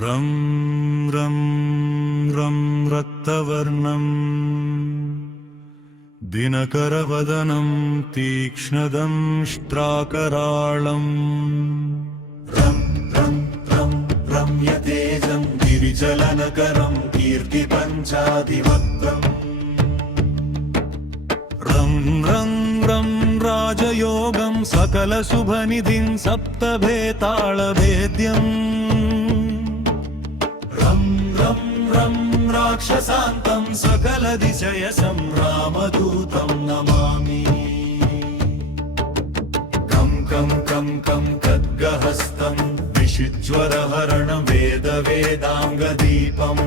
रं रं रं रक्तवर्णं दिनकरवदनं तीक्ष्णदंष्ट्राकराळम् रं रं रं रम्यतेजं गिरिचलनकरं कीर्तिपञ्चाधिवक्त्रम् रं रं रं राजयोगं सकलशुभनिधिं सप्तभेतालभेद्यम् रं रं रं राक्षसान्तं सकलदिशयसं रामदूतं नमामि कं कं कं कं खड्गहस्तं विषुज्वरहरणं वेदाङ्गदीपम्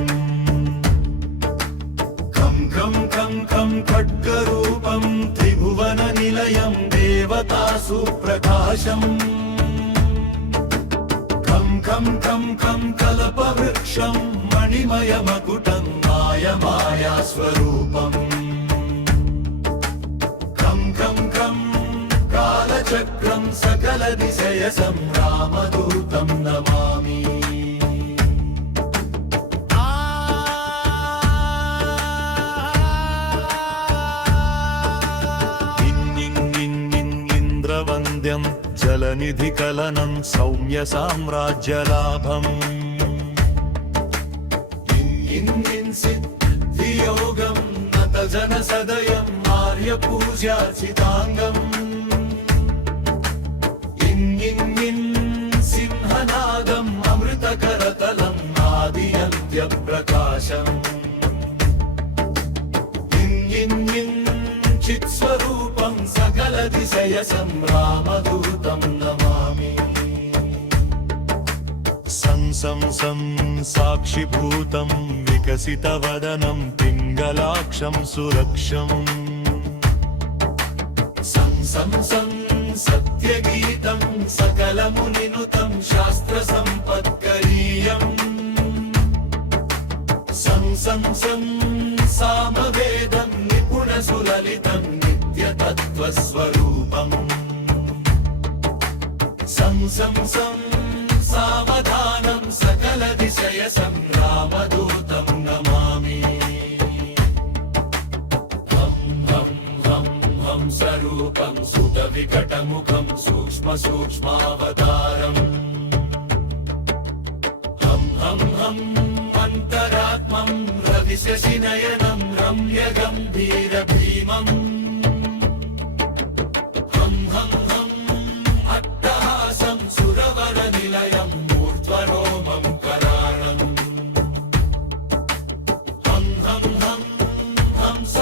खं खं खं खं खड्गरूपं त्रिभुवननिलयं देवतासु प्रकाशम् खं खं खं खं कल्पवृक्षं मणिमयमकुटं मायास्वरूपम् खं खं खं कालचक्रं सकलदिशयसं रामदूतं नमामि इंद्रवन्द्यं जलनिधिकलनं सौम्यसाम्राज्यलाभम् सिद्धियोगं नतजनसदयं आर्यपूज्यार्चिताङ्गम् सिंहनादम् अमृतकरतलम् आदियन्त्यप्रकाशम् चित्स्वरूपं सकलदिशयसं रामदूतं नमामि सं साक्षिभूतं विकसितवदनं पिङ्गलाक्षं सुरक्षम् सं सत्यगीतं सकलमुनिनुतं शास्त्रसम्पत्करीयम् सं सामवेदं निपुणसुललितं नित्यतत्त्वस्वरूपम् सं सावधानं सकलदिशयसं रामदूतं नमामि हं हं हं हं स्वरूपं सुतविकटमुखं सूक्ष्मावतारम् हं हं हं अन्तरात्मं रविशशिनयनं रम्यगम्भीरभीमम् हं हं हं अट्टहासं सुरवरनिलयं ऊर्ध्वरोमं कराळम् हं हं हं हंस